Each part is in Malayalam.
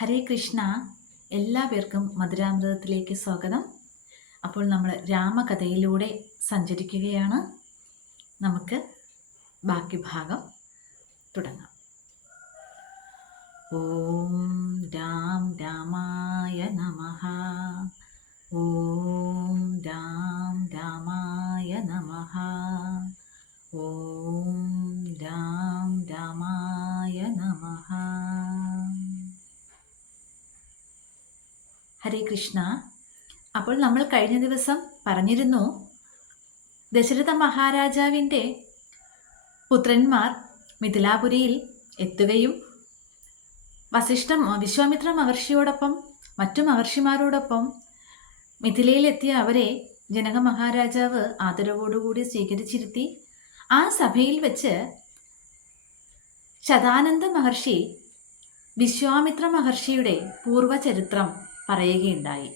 ഹരേ കൃഷ്ണ. എല്ലാവർക്കും മധുരാമൃതത്തിലേക്ക് സ്വാഗതം. അപ്പോൾ നമ്മൾ രാമകഥയിലൂടെ സഞ്ചരിക്കുകയാണ്. നമുക്ക് ബാക്കി ഭാഗം തുടങ്ങാം. ഓം രാം രാമായ നമ. ഓം രാം രാമായ നമ. ഓം രാം രാമായ നമഃ. ഹരേ കൃഷ്ണ. അപ്പോൾ നമ്മൾ കഴിഞ്ഞ ദിവസം പറഞ്ഞിരുന്നു ദശരഥ മഹാരാജാവിന്റെ പുത്രന്മാർ മിഥിലാപുരിയിൽ എത്തുകയും വസിഷ്ഠ വിശ്വാമിത്ര മഹർഷിയോടൊപ്പം മറ്റു മഹർഷിമാരോടൊപ്പം മിഥിലയിലെത്തിയ അവരെ ജനക മഹാരാജാവ് ആദരവോടുകൂടി സ്വീകരിച്ചിരുത്തി ആ സഭയിൽ വെച്ച് ശതാനന്ദ മഹർഷി വിശ്വാമിത്ര മഹർഷിയുടെ പൂർവചരിത്രം പറയുകയുണ്ടായി.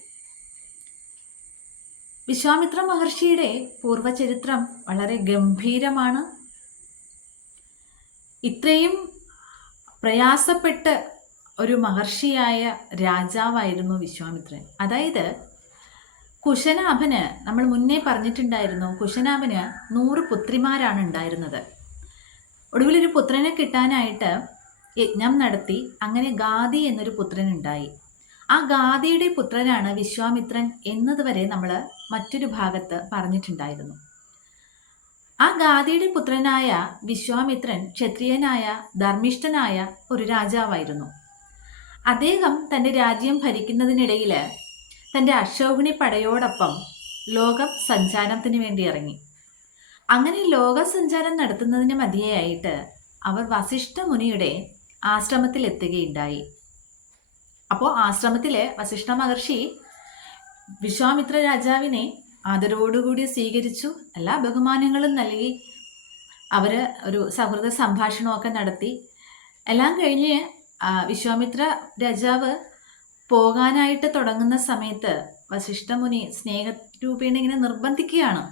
വിശ്വാമിത്ര മഹർഷിയുടെ പൂർവചരിത്രം വളരെ ഗംഭീരമാണ്. ഇത്രയും പ്രയാസപ്പെട്ട് ഒരു മഹർഷിയായ രാജാവായിരുന്നു വിശ്വാമിത്രൻ. അതായത് കുശനാഭന് നമ്മൾ മുന്നേ പറഞ്ഞിട്ടുണ്ടായിരുന്നു കുശനാഭന് നൂറ് പുത്രിമാരാണ് ഉണ്ടായിരുന്നത്. ഒടുവിലൊരു പുത്രനെ കിട്ടാനായിട്ട് യജ്ഞം നടത്തി അങ്ങനെ ഗാദി എന്നൊരു പുത്രൻ ഉണ്ടായി ആ ഗാദിയുടെ പുത്രനാണ് വിശ്വാമിത്രൻ എന്നതുവരെ നമ്മൾ മറ്റൊരു ഭാഗത്ത് പറഞ്ഞിട്ടുണ്ടായിരുന്നു. ആ ഗാദിയുടെ പുത്രനായ വിശ്വാമിത്രൻ ക്ഷത്രിയനായ ധർമ്മിഷ്ഠനായ ഒരു രാജാവായിരുന്നു. അദ്ദേഹം തന്റെ രാജ്യം ഭരിക്കുന്നതിനിടയിൽ തന്റെ അശോകണി പടയോടൊപ്പം ലോക സഞ്ചാരത്തിന് വേണ്ടി ഇറങ്ങി. അങ്ങനെ ലോക സഞ്ചാരം നടത്തുന്നതിന് മതിയായിട്ട് അവർ വസിഷ്ഠ മുനിയുടെ ആശ്രമത്തിൽ എത്തുകയുണ്ടായി അപ്പോൾ ആശ്രമത്തിലെ വസിഷ്ഠ മഹർഷി വിശ്വാമിത്ര രാജാവിനെ ആദരവോടുകൂടി സ്വീകരിച്ചു. എല്ലാ ബഹുമാനങ്ങളും നൽകി അവർ ഒരു സൗഹൃദ സംഭാഷണമൊക്കെ നടത്തി. എല്ലാം കഴിഞ്ഞ് വിശ്വാമിത്ര രാജാവ് പോകാനായിട്ട് തുടങ്ങുന്ന സമയത്ത് വസിഷ്ഠമുനി സ്നേഹരൂപേണ ഇങ്ങനെ നിർബന്ധിക്കുകയാണ്.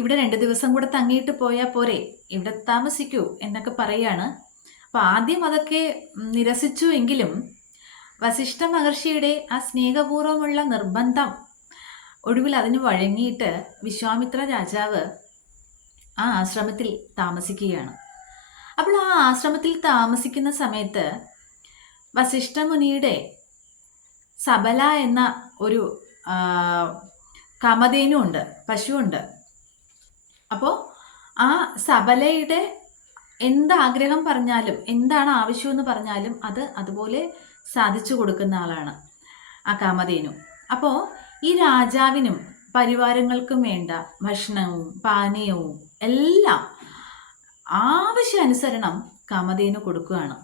ഇവിടെ രണ്ട് ദിവസം കൂടെ തങ്ങിയിട്ട് പോയാൽ പോരെ ഇവിടെ താമസിക്കൂ എന്നൊക്കെ പറയുകയാണ് അപ്പോൾ ആദ്യം അതൊക്കെ നിരസിച്ചു എങ്കിലും വസിഷ്ഠ മഹർഷിയുടെ ആ സ്നേഹപൂർവമുള്ള നിർബന്ധം ഒടുവിൽ അതിന് വഴങ്ങിയിട്ട് വിശ്വാമിത്ര രാജാവ് ആ ആശ്രമത്തിൽ താമസിക്കുകയാണ്. അപ്പോൾ ആ ആശ്രമത്തിൽ താമസിക്കുന്ന സമയത്ത് വസിഷ്ഠ മുനിയുടെ സബല എന്ന ഒരു കമതേനും ഉണ്ട് പശുവുണ്ട്. അപ്പോൾ ആ സബലയുടെ എന്താഗ്രഹം പറഞ്ഞാലും എന്താണ് ആവശ്യമെന്ന് പറഞ്ഞാലും അത് അതുപോലെ സാധിച്ചു കൊടുക്കുന്ന ആളാണ് ആ കാമധേനു. അപ്പോൾ ഈ രാജാവിനും പരിവാരങ്ങൾക്കും വേണ്ട ഭക്ഷണവും പാനീയവും എല്ലാം ആവശ്യാനുസരണം കാമധേനു കൊടുക്കുകയാണ്.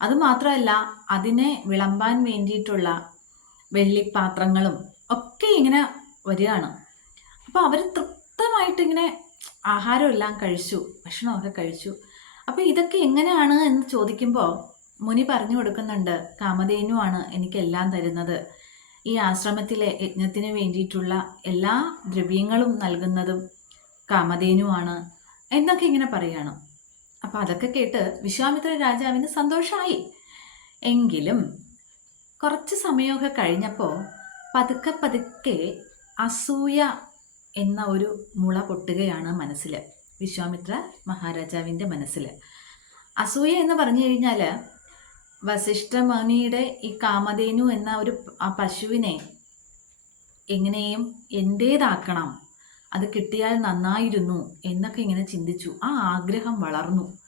അതുമാത്രമല്ല അതിനെ വിളമ്പാൻ വേണ്ടിയിട്ടുള്ള വെള്ളിപ്പാത്രങ്ങളും ഒക്കെ ഇങ്ങനെ വരികയാണ്. അപ്പോൾ അവർ തൃപ്തമായിട്ട് ഇങ്ങനെ ആഹാരമെല്ലാം കഴിച്ചു ഭക്ഷണമൊക്കെ കഴിച്ചു. അപ്പോൾ ഇതൊക്കെ എങ്ങനെയാണ് എന്ന് ചോദിക്കുമ്പോൾ മുനി പറഞ്ഞു കൊടുക്കുന്നുണ്ട് കാമധേനുവാണ് എനിക്കെല്ലാം തരുന്നത്. ഈ ആശ്രമത്തിലെ യജ്ഞത്തിന് വേണ്ടിയിട്ടുള്ള എല്ലാ ദ്രവ്യങ്ങളും നൽകുന്നതും കാമധേനുവാണ് എന്നൊക്കെ ഇങ്ങനെ പറയണം. അപ്പം അതൊക്കെ കേട്ട് വിശ്വാമിത്ര രാജാവിന് സന്തോഷമായി എങ്കിലും കുറച്ച് സമയമൊക്കെ കഴിഞ്ഞപ്പോൾ പതുക്കെ പതുക്കെ അസൂയ എന്ന ഒരു മുള പൊട്ടുകയാണ് മനസ്സിൽ വിശ്വാമിത്ര മഹാരാജാവിന്റെ മനസ്സിൽ അസൂയ എന്ന് പറഞ്ഞു കഴിഞ്ഞാൽ വസിഷ്ഠമുനിയുടെ ഈ കാമധേനു എന്ന ഒരു ആ പശുവിനെ എങ്ങനെയും എന്റേതാക്കണം അത് കിട്ടിയാൽ നന്നായിരുന്നു എന്നൊക്കെ ഇങ്ങനെ ചിന്തിച്ചു. ആ ആഗ്രഹം വളർന്നു.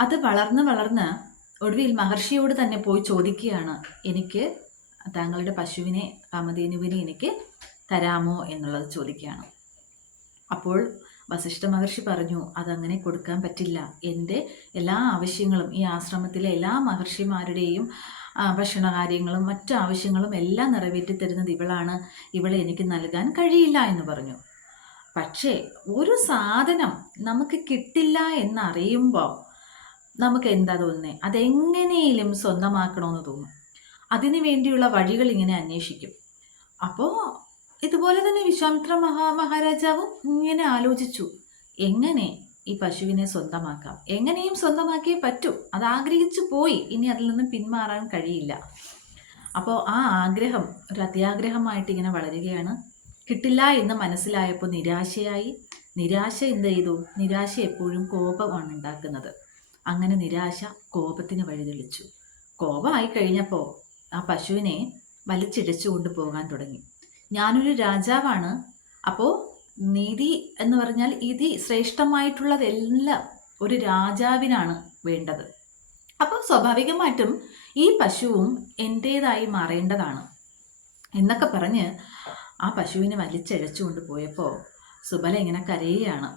അത് വളർന്ന് വളർന്ന് ഒടുവിൽ മഹർഷിയോട് തന്നെ പോയി ചോദിക്കുകയാണ് എനിക്ക് താങ്കളുടെ പശുവിനെ കാമധേനുവിനെ എനിക്ക് തരാമോ? എന്നുള്ളത് ചോദിക്കുകയാണ്. അപ്പോൾ വസിഷ്ഠ മഹർഷി പറഞ്ഞു അതങ്ങനെ കൊടുക്കാൻ പറ്റില്ല. എന്റെ എല്ലാ ആവശ്യങ്ങളും ഈ ആശ്രമത്തിലെ എല്ലാ മഹർഷിമാരുടെയും ഭക്ഷണകാര്യങ്ങളും മറ്റു ആവശ്യങ്ങളും എല്ലാം നിറവേറ്റി തരുന്നത് ഇവളാണ്. ഇവളെ എനിക്ക് നൽകാൻ കഴിയില്ല എന്ന് പറഞ്ഞു. പക്ഷേ ഒരു സാധനം നമുക്ക് കിട്ടില്ല എന്നറിയുമ്പോൾ നമുക്ക് എന്താ തോന്നുന്നത് അതെങ്ങനെയും സ്വന്തമാക്കണമെന്ന് തോന്നും. അതിനു വേണ്ടിയുള്ള വഴികൾ ഇങ്ങനെ അന്വേഷിക്കും. അപ്പോൾ ഇതുപോലെ തന്നെ വിശ്വാമിത്ര മഹാ മഹാരാജാവും ഇങ്ങനെ ആലോചിച്ചു. എങ്ങനെ ഈ പശുവിനെ സ്വന്തമാക്കാം? എങ്ങനെയും സ്വന്തമാക്കിയേ പറ്റൂ. അത് ആഗ്രഹിച്ചു പോയി. ഇനി അതിൽ നിന്നും പിന്മാറാൻ കഴിയില്ല. അപ്പോൾ ആ ആഗ്രഹം ഒരു അത്യാഗ്രഹമായിട്ട് ഇങ്ങനെ വളരുകയാണ്. കിട്ടില്ല എന്ന് മനസ്സിലായപ്പോൾ നിരാശയായി. നിരാശ എന്ത് ചെയ്തു? നിരാശ എപ്പോഴും കോപമാണ് ഉണ്ടാക്കുന്നത്. അങ്ങനെ നിരാശ കോപത്തിന് വഴിതെളിച്ചു. കോപമായി കഴിഞ്ഞപ്പോൾ ആ പശുവിനെ വലിച്ചിഴച്ചു കൊണ്ടുപോകാൻ തുടങ്ങി. ഞാനൊരു രാജാവാണ്. അപ്പോൾ നീതി എന്ന് പറഞ്ഞാൽ ഇതി ശ്രേഷ്ഠമായിട്ടുള്ളതെല്ലാം ഒരു രാജാവിനാണ് വേണ്ടത്. അപ്പോൾ സ്വാഭാവികമായിട്ടും ഈ പശുവും എന്റേതായി മാറേണ്ടതാണ്. എന്നൊക്കെ പറഞ്ഞ് ആ പശുവിനെ വലിച്ചഴച്ചുകൊണ്ട് പോയപ്പോൾ സുബല ഇങ്ങനെ കരയുകയാണ്.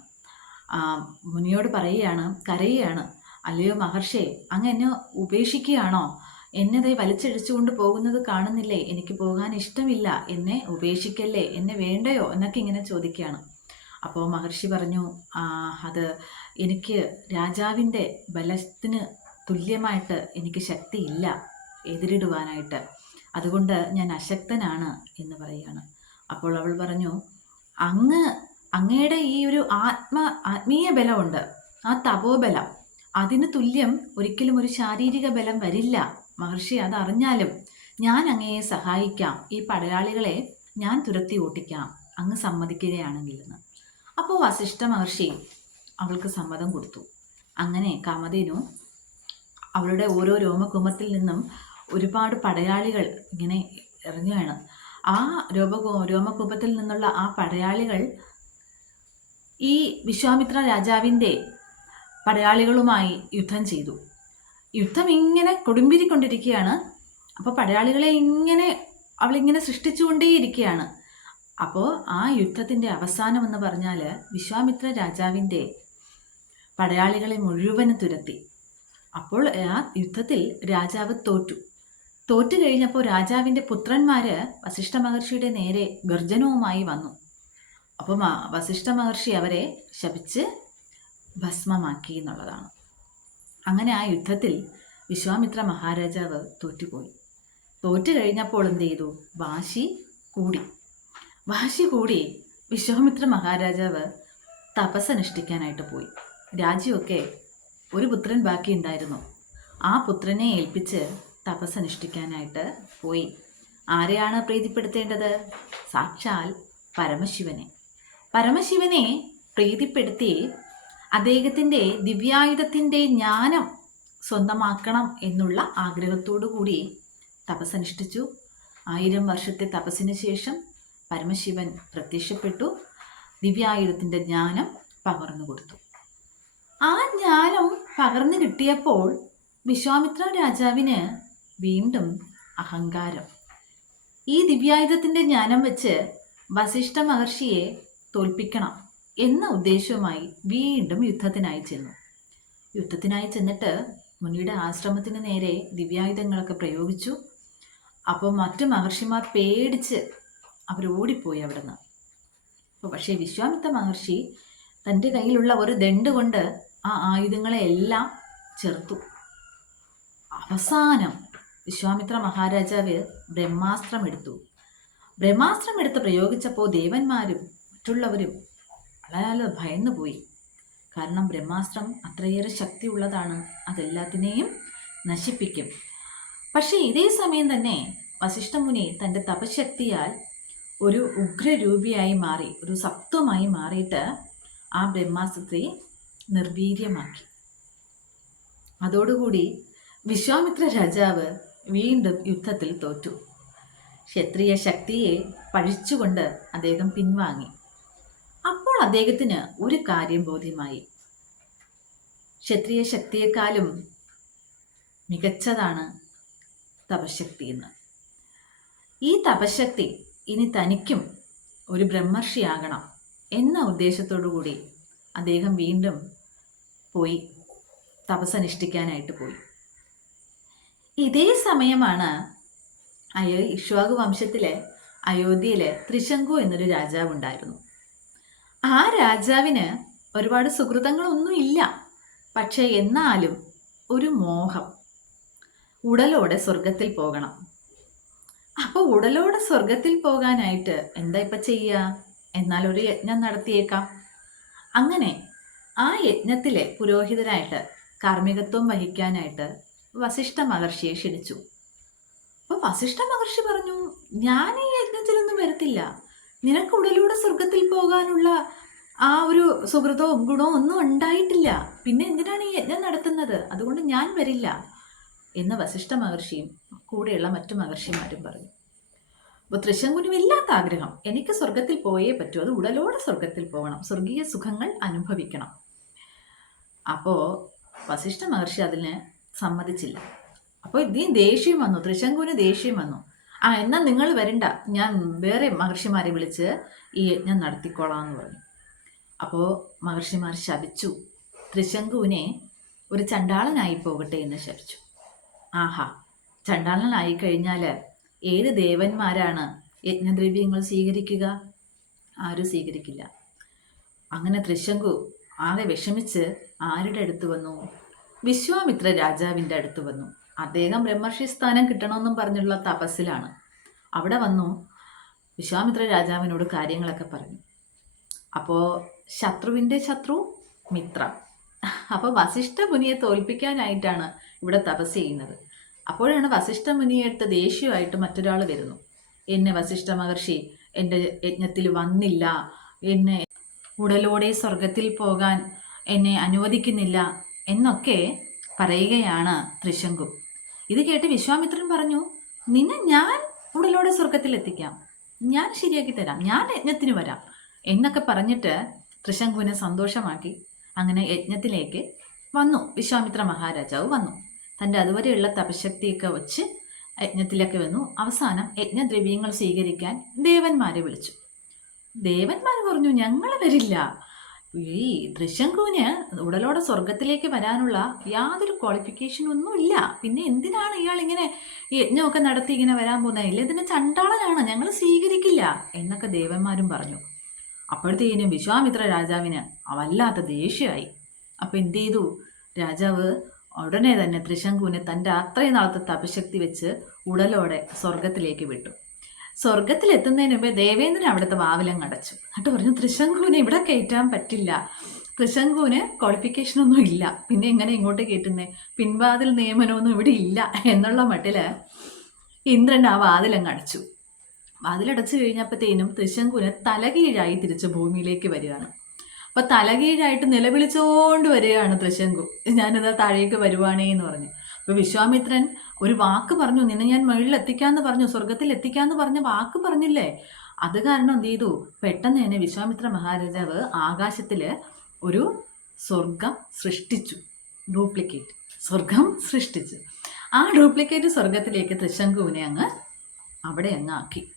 മുനിയോട് പറയുകയാണ് കരയുകയാണ്. അല്ലയോ മഹർഷേ അങ്ങ് എന്നെ ഉപേക്ഷിക്കുകയാണോ? എന്നെ വലിച്ചഴിച്ചുകൊണ്ട് പോകുന്നത് കാണുന്നില്ലേ? എനിക്ക് പോകാൻ ഇഷ്ടമില്ല. എന്നെ ഉപേക്ഷിക്കല്ലേ? എന്നെ വേണ്ടയോ? എന്നൊക്കെ ഇങ്ങനെ ചോദിക്കുകയാണ്. അപ്പോൾ മഹർഷി പറഞ്ഞു "ആ, അത് എനിക്ക് രാജാവിന്റെ ബലത്തിന് തുല്യമായിട്ട് എനിക്ക് ശക്തിയില്ല എതിരിടുവാനായിട്ട്. അതുകൊണ്ട് ഞാൻ അശക്തനാണ് എന്ന് പറയുകയാണ്. അപ്പോൾ അവൾ പറഞ്ഞു അങ്ങ് അങ്ങയുടെ ഈ ഒരു ആത്മ ആത്മീയ ബലമുണ്ട്. ആ തപോബലം. അതിന് തുല്യം ഒരിക്കലും ഒരു ശാരീരിക ബലം വരില്ല. മഹർഷി അതറിഞ്ഞാലും ഞാൻ അങ്ങയെ സഹായിക്കാം. ഈ പടയാളികളെ ഞാൻ തുരത്തി ഓട്ടിക്കാം. അങ്ങ് സമ്മതിക്കുകയാണെങ്കിൽ എന്ന് അപ്പോൾ വസിഷ്ഠ മഹർഷി അവൾക്ക് സമ്മതം കൊടുത്തു. അങ്ങനെ കാമധേനു അവളുടെ ഓരോ രോമകുമത്തിൽ നിന്നും ഒരുപാട് പടയാളികൾ ഇങ്ങനെ ഇറങ്ങുകയാണ്. ആ രോമ രോമകുപത്തിൽ നിന്നുള്ള ആ പടയാളികൾ ഈ വിശ്വാമിത്ര രാജാവിന്റെ പടയാളികളുമായി യുദ്ധം ചെയ്തു. യുദ്ധം ഇങ്ങനെ കൊടുമ്പിരിക്കൊണ്ടിരിക്കുകയാണ്. അപ്പോൾ പടയാളികളെ ഇങ്ങനെ അവളിങ്ങനെ സൃഷ്ടിച്ചുകൊണ്ടേയിരിക്കുകയാണ്. അപ്പോൾ ആ യുദ്ധത്തിന്റെ അവസാനം എന്ന് പറഞ്ഞാൽ വിശ്വാമിത്ര രാജാവിന്റെ പടയാളികളെ മുഴുവനും തുരത്തി. അപ്പോൾ ആ യുദ്ധത്തിൽ രാജാവ് തോറ്റു. തോറ്റു കഴിഞ്ഞപ്പോൾ രാജാവിന്റെ പുത്രന്മാര് വസിഷ്ഠ മഹർഷിയുടെ നേരെ ഗർജനവുമായി വന്നു. അപ്പം വസിഷ്ഠ മഹർഷി അവരെ ശപിച്ച് ഭസ്മമാക്കി എന്നുള്ളതാണ്. അങ്ങനെ ആ യുദ്ധത്തിൽ വിശ്വാമിത്ര മഹാരാജാവ് തോറ്റുപോയി. തോറ്റു കഴിഞ്ഞപ്പോൾ എന്ത് ചെയ്തു? വാശി കൂടി. വാശി കൂടി വിശ്വാമിത്ര മഹാരാജാവ് തപസ്സനുഷ്ഠിക്കാനായിട്ട് പോയി. രാജ്യമൊക്കെ ഒരു പുത്രൻ ബാക്കി ഉണ്ടായിരുന്നു. ആ പുത്രനെ ഏൽപ്പിച്ച് തപസ്സനുഷ്ഠിക്കാനായിട്ട് പോയി. ആരെയാണ് പ്രീതിപ്പെടുത്തേണ്ടത്? സാക്ഷാൽ പരമശിവനെ. പരമശിവനെ പ്രീതിപ്പെടുത്തി അദ്ദേഹത്തിന്റെ ദിവ്യായുധത്തിന്റെ ജ്ഞാനം സ്വന്തമാക്കണം എന്നുള്ള ആഗ്രഹത്തോടു കൂടി തപസ്സനുഷ്ഠിച്ചു. ആയിരം വർഷത്തെ തപസ്സിന് ശേഷം പരമശിവൻ പ്രത്യക്ഷപ്പെട്ടു. ദിവ്യായുധത്തിന്റെ ജ്ഞാനം പകർന്നു കൊടുത്തു. ആ ജ്ഞാനം പകർന്നു കിട്ടിയപ്പോൾ വിശ്വാമിത്ര രാജാവിന് വീണ്ടും അഹങ്കാരം. ഈ ദിവ്യായുധത്തിന്റെ ജ്ഞാനം വെച്ച് വസിഷ്ഠ മഹർഷിയെ തോൽപ്പിക്കണം. എന്ന ഉദ്ദേശവുമായി വീണ്ടും യുദ്ധത്തിനായി ചെന്നു. യുദ്ധത്തിനായി ചെന്നിട്ട് മുനിയുടെ ആശ്രമത്തിന് നേരെ ദിവ്യായുധങ്ങളൊക്കെ പ്രയോഗിച്ചു. അപ്പോൾ മറ്റു മഹർഷിമാർ പേടിച്ച് അവർ ഓടിപ്പോയി അവിടുന്ന്. അപ്പോൾ പക്ഷേ വിശ്വാമിത്ര മഹർഷി തന്റെ കയ്യിലുള്ള ഒരു ദണ്ട് കൊണ്ട് ആ ആയുധങ്ങളെ എല്ലാം ചെറുത്തു. അവസാനം വിശ്വാമിത്ര മഹാരാജാവ് ബ്രഹ്മാസ്ത്രം എടുത്തു. ബ്രഹ്മാസ്ത്രം എടുത്ത് പ്രയോഗിച്ചപ്പോൾ ദേവന്മാരും മറ്റുള്ളവരും വളരെ ഭയന്നു പോയി. കാരണം ബ്രഹ്മാസ്ത്രം അത്രയേറെ ശക്തിയുള്ളതാണ്. അതെല്ലാത്തിനെയും നശിപ്പിക്കും. പക്ഷേ ഇതേ സമയം തന്നെ വസിഷ്ഠമുനി തന്റെ തപശക്തിയാൽ ഒരു ഉഗ്രരൂപിയായി മാറി ഒരു സത്വമായി മാറിയിട്ട് ആ ബ്രഹ്മാസ്ത്രത്തെ നിർവീര്യമാക്കി. അതോടുകൂടി വിശ്വാമിത്ര രാജാവ് വീണ്ടും യുദ്ധത്തിൽ തോറ്റു. ക്ഷത്രിയ ശക്തിയെ പഴിച്ചുകൊണ്ട് അദ്ദേഹം പിൻവാങ്ങി. അപ്പോൾ അദ്ദേഹത്തിന് ഒരു കാര്യം ബോധ്യമായി. ക്ഷത്രിയ ശക്തിയെക്കാളും മികച്ചതാണ് തപശക്തി എന്ന്. ഈ തപശക്തി ഇനി തനിക്കും ഒരു ബ്രഹ്മർഷിയാകണം എന്ന ഉദ്ദേശത്തോടു കൂടി അദ്ദേഹം വീണ്ടും പോയി തപസ്സനുഷ്ഠിക്കാനായിട്ട് പോയി. ഇതേ സമയമാണ് അയോ ഇഷ്വാഗ് വംശത്തിലെ അയോധ്യയിലെ ത്രിശങ്കു എന്നൊരു രാജാവ് ഉണ്ടായിരുന്നു ആ രാജാവിന് ഒരുപാട് സുഹൃതങ്ങളൊന്നും ഇല്ല പക്ഷേ എന്നാലും ഒരു മോഹം. ഉടലോടെ സ്വർഗത്തിൽ പോകണം. അപ്പോൾ ഉടലോടെ സ്വർഗത്തിൽ പോകാനായിട്ട് എന്താ ഇപ്പം ചെയ്യുക എന്നാൽ ഒരു യജ്ഞം നടത്തിയേക്കാം. അങ്ങനെ ആ യജ്ഞത്തിലെ പുരോഹിതനായിട്ട് കാർമ്മികത്വം വഹിക്കാനായിട്ട് വസിഷ്ഠ മഹർഷിയെ ക്ഷണിച്ചു. അപ്പൊ വസിഷ്ഠ മഹർഷി പറഞ്ഞു ഞാൻ ഈ യജ്ഞത്തിലൊന്നും വരത്തില്ല. നിനക്ക് ഉടലൂടെ സ്വർഗത്തിൽ പോകാനുള്ള ആ ഒരു സുഹൃതോ ഗുണോ ഒന്നും ഉണ്ടായിട്ടില്ല. പിന്നെ എന്തിനാണ് ഈ യജ്ഞം നടത്തുന്നത്? അതുകൊണ്ട് ഞാൻ വരില്ല എന്ന് വസിഷ്ഠ മഹർഷിയും കൂടെയുള്ള മറ്റു മഹർഷിമാരും പറഞ്ഞു. അപ്പോൾ തൃശങ്കുനും ഇല്ലാത്ത ആഗ്രഹം. എനിക്ക് സ്വർഗത്തിൽ പോയേ പറ്റൂ. അത് ഉടലോടെ സ്വർഗത്തിൽ പോകണം. സ്വർഗീയ സുഖങ്ങൾ അനുഭവിക്കണം. അപ്പോൾ വസിഷ്ഠ മഹർഷി അതിന് സമ്മതിച്ചില്ല. അപ്പോൾ ഇതേ ദേഷ്യം വന്നു. തൃശങ്കുവിന് ദേഷ്യം വന്നു. ആ എന്നാൽ നിങ്ങൾ വരണ്ട. ഞാൻ വേറെ മഹർഷിമാരെ വിളിച്ച് ഈ യജ്ഞം നടത്തിക്കോളാം എന്ന് പറഞ്ഞു. അപ്പോൾ മഹർഷിമാർ ശപിച്ചു. ത്രിശങ്കുവിനെ ഒരു ചണ്ടാളനായി പോകട്ടെ എന്ന് ശപിച്ചു. ആഹാ ചണ്ടാളനായി കഴിഞ്ഞാൽ ഏത് ദേവന്മാരാണ് യജ്ഞദ്രവ്യങ്ങൾ സ്വീകരിക്കുക? ആരും സ്വീകരിക്കില്ല. അങ്ങനെ ത്രിശങ്കു ആകെ വിഷമിച്ച് ആരുടെ അടുത്ത് വന്നു? വിശ്വാമിത്ര രാജാവിന്റെ അടുത്ത് വന്നു. അദ്ദേഹം ബ്രഹ്മർഷി സ്ഥാനം കിട്ടണമെന്നും പറഞ്ഞുള്ള തപസ്സിലാണ്. അവിടെ വന്നു വിശ്വാമിത്ര രാജാവിനോട് കാര്യങ്ങളൊക്കെ പറഞ്ഞു. അപ്പോൾ ശത്രുവിന്റെ ശത്രു മിത്രം. അപ്പോൾ വസിഷ്ഠ മുനിയെ തോൽപ്പിക്കാനായിട്ടാണ് ഇവിടെ തപസ് ചെയ്യുന്നത്. അപ്പോഴാണ് വസിഷ്ഠ മുനിയെടുത്ത് ദേഷ്യമായിട്ട് മറ്റൊരാൾ വരുന്നു. എന്നെ വസിഷ്ഠ മഹർഷി എന്റെ യജ്ഞത്തിൽ വന്നില്ല. എന്നെ ഉടലോടെ സ്വർഗത്തിൽ പോകാൻ എന്നെ അനുവദിക്കുന്നില്ല എന്നൊക്കെ പറയുകയാണ് തൃശങ്കു ഇത് കേട്ട് വിശ്വാമിത്രൻ പറഞ്ഞു നിന്നെ ഞാൻ ഉടലോടെ സ്വർഗത്തിൽ എത്തിക്കാം ഞാൻ ശരിയാക്കി തരാം. ഞാൻ യജ്ഞത്തിന് വരാം. എന്നൊക്കെ പറഞ്ഞിട്ട് തൃശങ്കുവിനെ സന്തോഷമാക്കി അങ്ങനെ യജ്ഞത്തിലേക്ക് വന്നു. വിശ്വാമിത്ര മഹാരാജാവ് വന്നു. തന്റെ അതുവരെയുള്ള തപശക്തിയൊക്കെ വച്ച് യജ്ഞത്തിലൊക്കെ വന്നു. അവസാനം യജ്ഞദ്രവ്യങ്ങൾ സ്വീകരിക്കാൻ ദേവന്മാരെ വിളിച്ചു. ദേവന്മാർ പറഞ്ഞു ഞങ്ങൾ വരില്ല. ഈ ദൃശ്യങ്കൂന് ഉടലോടെ സ്വർഗത്തിലേക്ക് വരാനുള്ള യാതൊരു ക്വാളിഫിക്കേഷനും ഒന്നുമില്ല പിന്നെ എന്തിനാണ് ഇയാൾ ഇങ്ങനെ യജ്ഞമൊക്കെ നടത്തി ഇങ്ങനെ വരാൻ പോകുന്നത് ഇല്ല ഇതിന് ചണ്ടാളനാണ്? ഞങ്ങൾ സ്വീകരിക്കില്ല എന്നൊക്കെ ദേവന്മാരും പറഞ്ഞു. അപ്പോഴത്തേനും വിശ്വാമിത്ര രാജാവിന് വല്ലാത്ത ദേഷ്യമായി. അപ്പം എന്ത് ചെയ്തു? രാജാവ് ഉടനെ തന്നെ തൃശങ്കുവിനെ തന്റെ അത്രയും നാളത്തെ തപശക്തി വെച്ച് ഉടലോടെ സ്വർഗത്തിലേക്ക് വിട്ടു. സ്വർഗത്തിലെത്തുന്നതിന് മുമ്പേ ദേവേന്ദ്രൻ അവിടുത്തെ വാവിലം അടച്ചു. എന്നിട്ട് പറഞ്ഞു തൃശങ്കുവിനെ ഇവിടെ കയറ്റാൻ പറ്റില്ല. തൃശങ്കുവിന് ക്വാളിഫിക്കേഷൻ ഒന്നും ഇല്ല. പിന്നെ എങ്ങനെ ഇങ്ങോട്ട് കയറ്റുന്നേ? പിൻവാതിൽ നിയമനമൊന്നും ഇവിടെ ഇല്ല. എന്നുള്ള മട്ടിൽ ഇന്ദ്രൻ ആ വാതിലങ്ങ് അടച്ചു. വാതിലടച്ചു കഴിഞ്ഞപ്പോഴത്തേനും തൃശങ്കുവിന് തലകീഴായി തിരിച്ച് ഭൂമിയിലേക്ക് വരികയാണ്. അപ്പൊ തലകീഴായിട്ട് നിലവിളിച്ചോണ്ട് വരികയാണ് തൃശങ്കു ഞാനിതാ താഴേക്ക് വരുവാണേ എന്ന് പറഞ്ഞു. അപ്പൊ വിശ്വാമിത്രൻ ഒരു വാക്ക് പറഞ്ഞു നിന്നെ ഞാൻ മുകളിൽ എത്തിക്കാന്ന് പറഞ്ഞു സ്വർഗത്തിൽ എത്തിക്കാന്ന് പറഞ്ഞ വാക്ക് പറഞ്ഞില്ലേ? അത് കാരണം എന്ത് ചെയ്തു? പെട്ടെന്ന് തന്നെ വിശ്വാമിത്ര മഹാരാജാവ് ആകാശത്തിൽ ഒരു സ്വർഗം സൃഷ്ടിച്ചു. ഡ്യൂപ്ലിക്കേറ്റ്. സ്വർഗം സൃഷ്ടിച്ചു. ആ ഡ്യൂപ്ലിക്കേറ്റ് സ്വർഗത്തിലേക്ക് തൃശങ്കുവിനെ അങ്ങ് അവിടെ അങ്ങ് ആക്കി.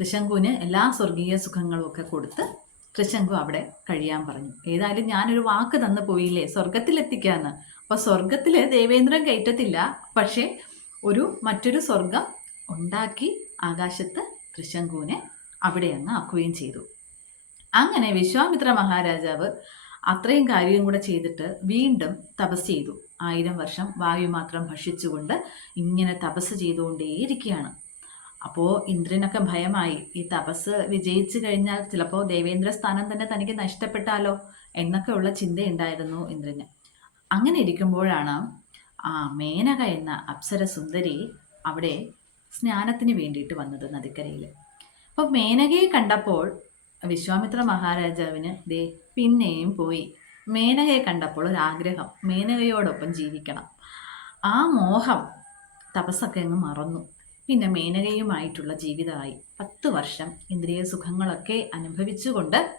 തൃശങ്കുവിന് എല്ലാ സ്വർഗീയ സുഖങ്ങളും ഒക്കെ കൊടുത്ത് തൃശങ്കു അവിടെ കഴിയാൻ പറഞ്ഞു. ഏതായാലും ഞാനൊരു വാക്ക് തന്നു പോയില്ലേ? സ്വർഗത്തിലെത്തിക്കാന്ന് അപ്പൊ സ്വർഗത്തിൽ ദേവേന്ദ്രൻ കയറ്റത്തില്ല. പക്ഷേ ഒരു മറ്റൊരു സ്വർഗം ഉണ്ടാക്കി ആകാശത്ത് തൃശങ്കുവിനെ അവിടെ അങ്ങ് ആക്കുകയും ചെയ്തു. അങ്ങനെ വിശ്വാമിത്ര മഹാരാജാവ് അത്രയും കാര്യം കൂടെ ചെയ്തിട്ട് വീണ്ടും തപസ് ചെയ്തു. ആയിരം വർഷം വായു മാത്രം ഭക്ഷിച്ചുകൊണ്ട് ഇങ്ങനെ തപസ് ചെയ്തുകൊണ്ടേയിരിക്കുകയാണ്. അപ്പോൾ ഇന്ദ്രനൊക്കെ ഭയമായി. ഈ തപസ് വിജയിച്ചു കഴിഞ്ഞാൽ ചിലപ്പോൾ ദേവേന്ദ്ര സ്ഥാനം തന്നെ തനിക്ക് നഷ്ടപ്പെട്ടാലോ എന്നൊക്കെയുള്ള ചിന്തയുണ്ടായിരുന്നു ഇന്ദ്രന്. അങ്ങനെ ഇരിക്കുമ്പോഴാണ് ആ മേനക എന്ന അപ്സര സുന്ദരി അവിടെ സ്നാനത്തിന് വേണ്ടിയിട്ട് വന്നത് നദിക്കരയിൽ അപ്പോൾ മേനകയെ കണ്ടപ്പോൾ വിശ്വാമിത്ര മഹാരാജാവിന് ദേ പിന്നെയും പോയി. മേനകയെ കണ്ടപ്പോൾ ഒരു ആഗ്രഹം മേനകയോടൊപ്പം ജീവിക്കണം. ആ മോഹം തപസ്സൊക്കെ അങ്ങ് മറന്നു. പിന്നെ മേനകയുമായിട്ടുള്ള ജീവിതമായി. പത്ത് വർഷം ഇന്ദ്രിയ സുഖങ്ങളൊക്കെ അനുഭവിച്ചുകൊണ്ട്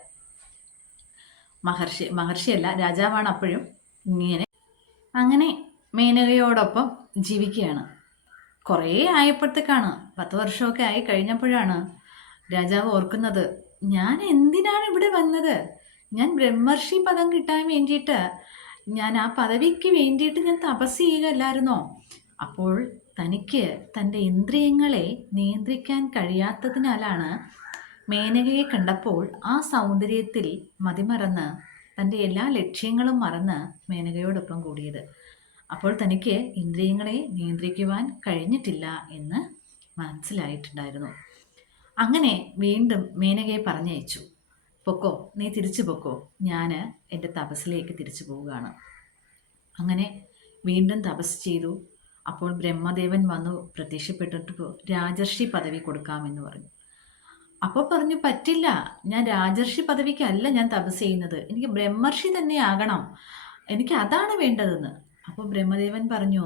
മഹർഷി മഹർഷിയല്ല രാജാവാണ് അപ്പോഴും ഇങ്ങനെ. അങ്ങനെ മേനകയോടൊപ്പം ജീവിക്കുകയാണ്. കുറേ ആയപ്പോഴത്തേക്കാണ് പത്ത് വർഷമൊക്കെ ആയി കഴിഞ്ഞപ്പോഴാണ് രാജാവ് ഓർക്കുന്നത് ഞാൻ എന്തിനാണ് ഇവിടെ വന്നത്? ഞാൻ ബ്രഹ്മർഷി പദം കിട്ടാൻ വേണ്ടിയിട്ട് ഞാൻ ആ പദവിക്ക് വേണ്ടിയിട്ട് ഞാൻ തപസ് ചെയ്യുകയല്ലായിരുന്നോ? അപ്പോൾ തനിക്ക് തന്റെ ഇന്ദ്രിയങ്ങളെ നിയന്ത്രിക്കാൻ കഴിയാത്തതിനാലാണ് മേനകയെ കണ്ടപ്പോൾ ആ സൗന്ദര്യത്തിൽ മതിമറന്ന് തന്റെ എല്ലാ ലക്ഷ്യങ്ങളും മറന്ന് മേനകയോടൊപ്പം കൂടിയത്. അപ്പോൾ തനിക്ക് ഇന്ദ്രിയങ്ങളെ നിയന്ത്രിക്കുവാൻ കഴിഞ്ഞിട്ടില്ല എന്ന് മനസ്സിലായിട്ടുണ്ടായിരുന്നു. അങ്ങനെ വീണ്ടും മേനകയെ പറഞ്ഞയച്ചു. പൊക്കോ നീ തിരിച്ചു പൊക്കോ. ഞാൻ എന്റെ തപസ്സിലേക്ക് തിരിച്ചു പോവുകയാണ്. അങ്ങനെ വീണ്ടും തപസ് ചെയ്തു. അപ്പോൾ ബ്രഹ്മദേവൻ വന്നു പ്രത്യക്ഷപ്പെട്ടിട്ട് രാജർഷി പദവി കൊടുക്കാമെന്ന് പറഞ്ഞു. അപ്പോൾ പറഞ്ഞു പറ്റില്ല. ഞാൻ രാജർഷി പദവിക്കല്ല ഞാൻ തപസ് ചെയ്യുന്നത്. എനിക്ക് ബ്രഹ്മർഷി തന്നെ ആകണം. എനിക്ക് അതാണ് വേണ്ടതെന്ന്. അപ്പോൾ ബ്രഹ്മദേവൻ പറഞ്ഞു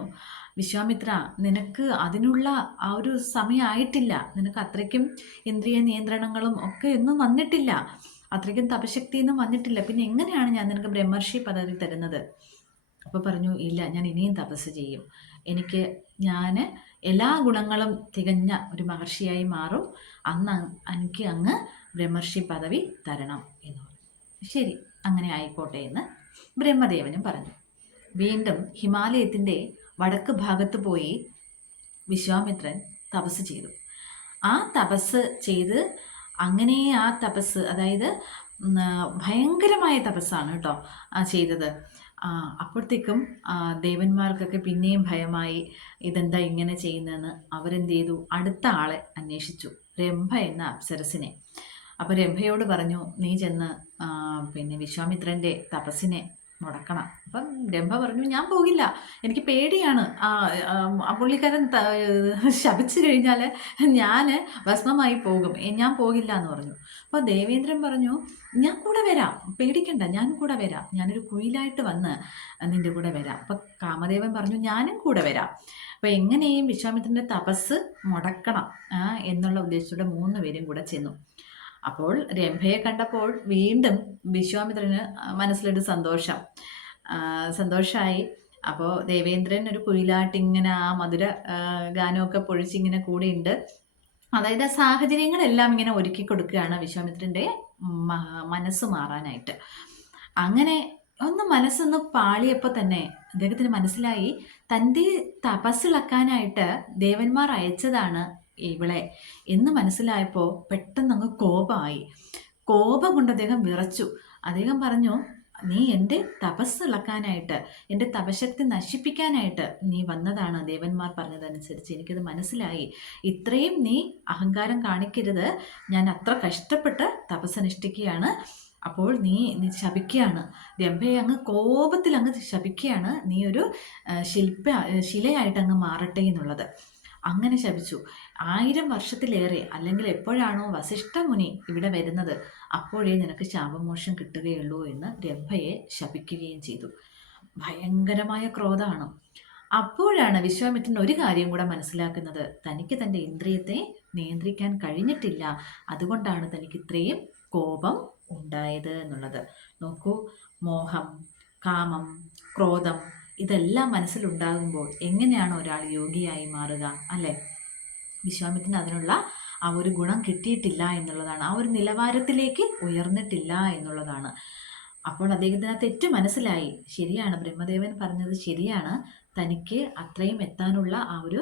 വിശ്വാമിത്ര നിനക്ക് അതിനുള്ള ആ ഒരു സമയമായിട്ടില്ല നിനക്ക് അത്രയ്ക്കും ഇന്ദ്രിയ നിയന്ത്രണങ്ങളും ഒക്കെ ഒന്നും വന്നിട്ടില്ല. അത്രയ്ക്കും തപശക്തിയൊന്നും വന്നിട്ടില്ല. പിന്നെ എങ്ങനെയാണ് ഞാൻ നിനക്ക് ബ്രഹ്മർഷി പദവി തരുന്നത്? അപ്പോൾ പറഞ്ഞു ഇല്ല ഞാൻ ഇനിയും തപസ് ചെയ്യും. എനിക്ക് ഞാൻ എല്ലാ ഗുണങ്ങളും തികഞ്ഞ ഒരു മഹർഷിയായി മാറും. അന്ന് എനിക്ക് അങ്ങ് ബ്രഹ്മർഷി പദവി തരണം എന്ന് പറഞ്ഞു. ശരി അങ്ങനെ ആയിക്കോട്ടെ എന്ന് ബ്രഹ്മദേവനും പറഞ്ഞു. വീണ്ടും ഹിമാലയത്തിന്റെ വടക്ക് ഭാഗത്ത് പോയി വിശ്വാമിത്രൻ തപസ് ചെയ്തു. ആ തപസ് ചെയ്ത് അങ്ങനെ ആ തപസ് അതായത് ഭയങ്കരമായ തപസ്സാണ് കേട്ടോ ചെയ്തത്. അപ്പോഴത്തേക്കും ദേവന്മാർക്കൊക്കെ പിന്നെയും ഭയമായി ഇതെന്താ ഇങ്ങനെ ചെയ്യുന്നതെന്ന്? അവരെന്ത് ചെയ്തു? അടുത്ത ആളെ അന്വേഷിച്ചു രംഭ എന്ന അപ്സരസിനെ. അപ്പോൾ രംഭയോട് പറഞ്ഞു നീ ചെന്ന് പിന്നെ വിശ്വാമിത്രന്റെ തപസ്സിനെ മുടക്കണം അപ്പം രംഭ പറഞ്ഞു ഞാൻ പോകില്ല. എനിക്ക് പേടിയാണ്. ആ പുള്ളിക്കാരൻ ശപിച്ചു കഴിഞ്ഞാൽ ഞാൻ ഭസ്മമായി പോകും. ഞാൻ പോകില്ല എന്ന് പറഞ്ഞു. അപ്പോൾ ദേവേന്ദ്രൻ പറഞ്ഞു ഞാൻ കൂടെ വരാം. പേടിക്കണ്ട. ഞാൻ കൂടെ വരാം. ഞാനൊരു കുയിലായിട്ട് വന്ന് നിന്റെ കൂടെ വരാം. അപ്പം കാമദേവൻ പറഞ്ഞു ഞാനും കൂടെ വരാം. അപ്പോൾ എങ്ങനെയും വിശ്വാമിത്രന്റെ തപസ് മുടക്കണം എന്നുള്ള ഉദ്ദേശത്തോടെ മൂന്ന് പേരും കൂടെ ചെന്നു. അപ്പോൾ രംഭയെ കണ്ടപ്പോൾ വീണ്ടും വിശ്വാമിത്രന് മനസ്സിലൊരു സന്തോഷം. സന്തോഷമായി അപ്പോൾ ദേവേന്ദ്രൻ ഒരു കുയിലാട്ട് ഇങ്ങനെ ആ മധുര ഗാനമൊക്കെ പൊഴിച്ചിങ്ങനെ കൂടെയുണ്ട്. അതായത് ആ സാഹചര്യങ്ങളെല്ലാം ഇങ്ങനെ ഒരുക്കി കൊടുക്കുകയാണ് വിശ്വാമിത്രന്റെ മനസ്സ് മാറാനായിട്ട്. അങ്ങനെ ഒന്ന് മനസ്സൊന്ന് പാളിയപ്പോൾ തന്നെ അദ്ദേഹത്തിന് മനസ്സിലായി തന്റെ തപസ്സിളക്കാനായിട്ട് ദേവന്മാർ അയച്ചതാണ് ഇവളെ. എന്ന് മനസ്സിലായപ്പോൾ പെട്ടെന്ന് അങ്ങ് കോപമായി കോപം കൊണ്ട് അദ്ദേഹം വിറച്ചു. അദ്ദേഹം പറഞ്ഞു നീ എന്റെ തപസ് ഇളക്കാനായിട്ട് എന്റെ തപശക്തി നശിപ്പിക്കാനായിട്ട് നീ വന്നതാണ് ദേവന്മാർ പറഞ്ഞതനുസരിച്ച് എനിക്കത് മനസ്സിലായി. ഇത്രയും നീ അഹങ്കാരം കാണിക്കരുത്. ഞാൻ അത്ര കഷ്ടപ്പെട്ട് തപസ്സനുഷ്ഠിക്കുകയാണ് അപ്പോൾ നീ നീ ശപിക്കുകയാണ്. രംഭയെ അങ്ങ് കോപത്തിൽ അങ്ങ് ശപിക്കുകയാണ്. നീ ഒരു ശില്പ ശിലയായിട്ട് അങ്ങ് മാറട്ടെ എന്നുള്ളത്. അങ്ങനെ ശപിച്ചു. ആയിരം വർഷത്തിലേറെ അല്ലെങ്കിൽ എപ്പോഴാണോ വസിഷ്ഠ മുനി ഇവിടെ വരുന്നത് അപ്പോഴേ നിനക്ക് ശാപമോക്ഷം കിട്ടുകയുള്ളൂ എന്ന് രംഭയെ ശപിക്കുകയും ചെയ്തു. ഭയങ്കരമായ ക്രോധമാണ്. അപ്പോഴാണ് വിശ്വാമിത്രൻ ഒരു കാര്യം കൂടെ മനസ്സിലാക്കുന്നത്. തനിക്ക് തന്റെ ഇന്ദ്രിയത്തെ നിയന്ത്രിക്കാൻ കഴിഞ്ഞിട്ടില്ല. അതുകൊണ്ടാണ് തനിക്ക് ഇത്രയും കോപം ഉണ്ടായത് എന്നുള്ളത്. നോക്കൂ. മോഹം കാമം ക്രോധം ഇതെല്ലാം മനസ്സിലുണ്ടാകുമ്പോൾ എങ്ങനെയാണ് ഒരാൾ യോഗിയായി മാറുക അല്ലേ? വിശ്വാമിത്തിന് അതിനുള്ള ആ ഒരു ഗുണം കിട്ടിയിട്ടില്ല എന്നുള്ളതാണ്. ആ ഒരു നിലവാരത്തിലേക്ക് ഉയർന്നിട്ടില്ല എന്നുള്ളതാണ്. അപ്പോൾ അദ്ദേഹത്തിന് ആ തെറ്റ് മനസ്സിലായി. ശരിയാണ് ബ്രഹ്മദേവൻ പറഞ്ഞത് ശരിയാണ്. തനിക്ക് അത്രയും എത്താനുള്ള ആ ഒരു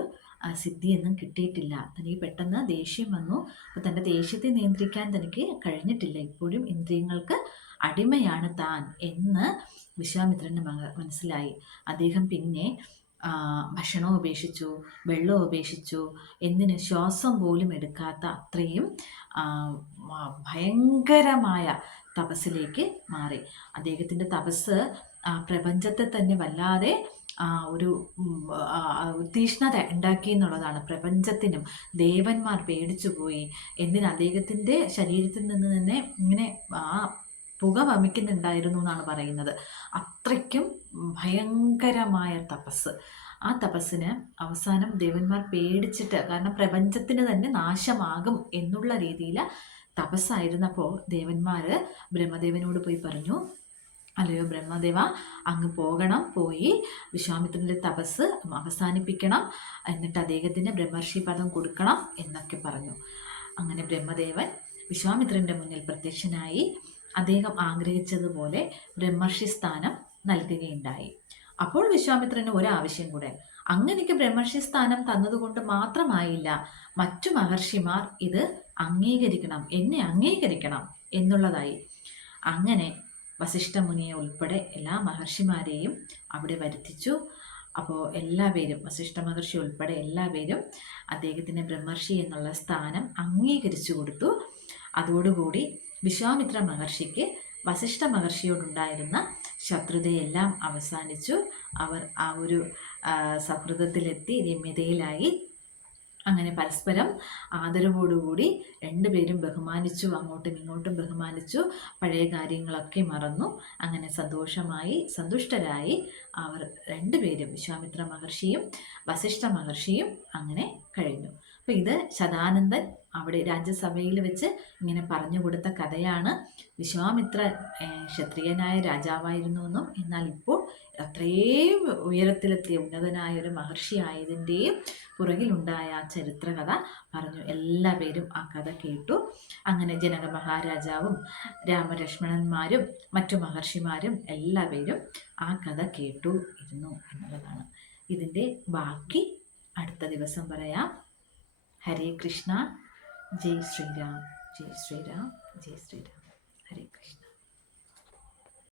സിദ്ധിയൊന്നും കിട്ടിയിട്ടില്ല. തനിക്ക് പെട്ടെന്ന് ദേഷ്യം വന്നു. അപ്പോൾ തന്റെ ദേഷ്യത്തെ നിയന്ത്രിക്കാൻ തനിക്ക് കഴിഞ്ഞിട്ടില്ല. ഇപ്പോഴും ഇന്ദ്രിയങ്ങൾക്ക് അടിമയാണ് താൻ എന്ന് വിശ്വാമിത്രന് മനസ്സിലായി. അദ്ദേഹം പിന്നെ ഭക്ഷണം ഉപേക്ഷിച്ചു വെള്ളം ഉപേക്ഷിച്ചു എന്തിന് ശ്വാസം പോലും എടുക്കാത്ത അത്രയും ഭയങ്കരമായ തപസ്സിലേക്ക് മാറി. അദ്ദേഹത്തിന്റെ തപസ് പ്രപഞ്ചത്തെ തന്നെ വല്ലാതെ ഒരു തീഷ്ണത ഉണ്ടാക്കി എന്നുള്ളതാണ് പ്രപഞ്ചത്തിനും ദേവന്മാർ പേടിച്ചു പോയി. എന്തിന് അദ്ദേഹത്തിന്റെ ശരീരത്തിൽ നിന്ന് തന്നെ ഇങ്ങനെ ആ പുക വമിക്കുന്നുണ്ടായിരുന്നു എന്നാണ് പറയുന്നത്. അത്രയ്ക്കും ഭയങ്കരമായ തപസ്. ആ തപസ്സിന് അവസാനം ദേവന്മാർ പേടിച്ചിട്ട് കാരണം പ്രപഞ്ചത്തിന് തന്നെ നാശമാകും എന്നുള്ള രീതിയിൽ തപസ്സായിരുന്നപ്പോൾ ദേവന്മാർ ബ്രഹ്മദേവനോട് പോയി പറഞ്ഞു അല്ലയോ ബ്രഹ്മദേവ അങ്ങ് പോകണം പോയി വിശ്വാമിത്രന്റെ തപസ് അവസാനിപ്പിക്കണം എന്നിട്ട് അദ്ദേഹത്തിന് ബ്രഹ്മർഷി പദം കൊടുക്കണം എന്നൊക്കെ പറഞ്ഞു. അങ്ങനെ ബ്രഹ്മദേവൻ വിശ്വാമിത്രന്റെ മുന്നിൽ പ്രത്യക്ഷനായി അദ്ദേഹം ആഗ്രഹിച്ചതുപോലെ ബ്രഹ്മർഷി സ്ഥാനം നൽകുകയുണ്ടായി. അപ്പോൾ വിശ്വാമിത്രന് ഒരാവശ്യം കൂടെ അങ്ങനെക്ക് ബ്രഹ്മർഷി സ്ഥാനം തന്നതുകൊണ്ട് മാത്രമായില്ല മറ്റു മഹർഷിമാർ ഇത് അംഗീകരിക്കണം എന്നെ അംഗീകരിക്കണം എന്നുള്ളതായി. അങ്ങനെ വസിഷ്ഠ മുനിയെ ഉൾപ്പെടെ എല്ലാ മഹർഷിമാരെയും അവിടെ വരുത്തിച്ചു. അപ്പോൾ എല്ലാവരും വസിഷ്ഠ മഹർഷി ഉൾപ്പെടെ എല്ലാവരും അദ്ദേഹത്തിന് ബ്രഹ്മർഷി എന്നുള്ള സ്ഥാനം അംഗീകരിച്ചു കൊടുത്തു. അതോടുകൂടി വിശ്വാമിത്ര മഹർഷിക്ക് വസിഷ്ഠ മഹർഷിയോടുണ്ടായിരുന്ന ശത്രുതയെല്ലാം അവസാനിച്ചു. അവർ ആ ഒരു സൗഹൃദത്തിലെത്തി രമ്യതയിലായി. അങ്ങനെ പരസ്പരം ആദരവോടുകൂടി രണ്ടുപേരും ബഹുമാനിച്ചു അങ്ങോട്ടും ഇങ്ങോട്ടും ബഹുമാനിച്ചു പഴയ കാര്യങ്ങളൊക്കെ മറന്നു അങ്ങനെ സന്തോഷമായി സന്തുഷ്ടരായി അവർ രണ്ടുപേരും വിശ്വാമിത്ര മഹർഷിയും വസിഷ്ഠ മഹർഷിയും അങ്ങനെ കഴിഞ്ഞു. അപ്പോൾ ഇത് ശതാനന്ദൻ അവിടെ രാജ്യസഭയിൽ വെച്ച് ഇങ്ങനെ പറഞ്ഞു കൊടുത്ത കഥയാണ്. വിശ്വാമിത്ര ക്ഷത്രിയനായ രാജാവായിരുന്നു എന്നും എന്നാൽ ഇപ്പോൾ അത്രയും ഉയരത്തിലെത്തിയ ഉന്നതനായ ഒരു മഹർഷി ആയതിന്റെയും പുറകിലുണ്ടായ ആ ചരിത്രകഥ പറഞ്ഞു. എല്ലാ പേരും ആ കഥ കേട്ടു. അങ്ങനെ ജനക മഹാരാജാവും രാമലക്ഷ്മണന്മാരും മറ്റു മഹർഷിമാരും എല്ലാവരും ആ കഥ കേട്ടു ഇരുന്നു എന്നുള്ളതാണ്. ഇതിന്റെ ബാക്കി അടുത്ത ദിവസം പറയാം. ഹരേ കൃഷ്ണ. ജയ് ശ്രീരാം. ജയ് ശ്രീരാം. ജയ് ശ്രീരാം. ഹരേ കൃഷ്ണ.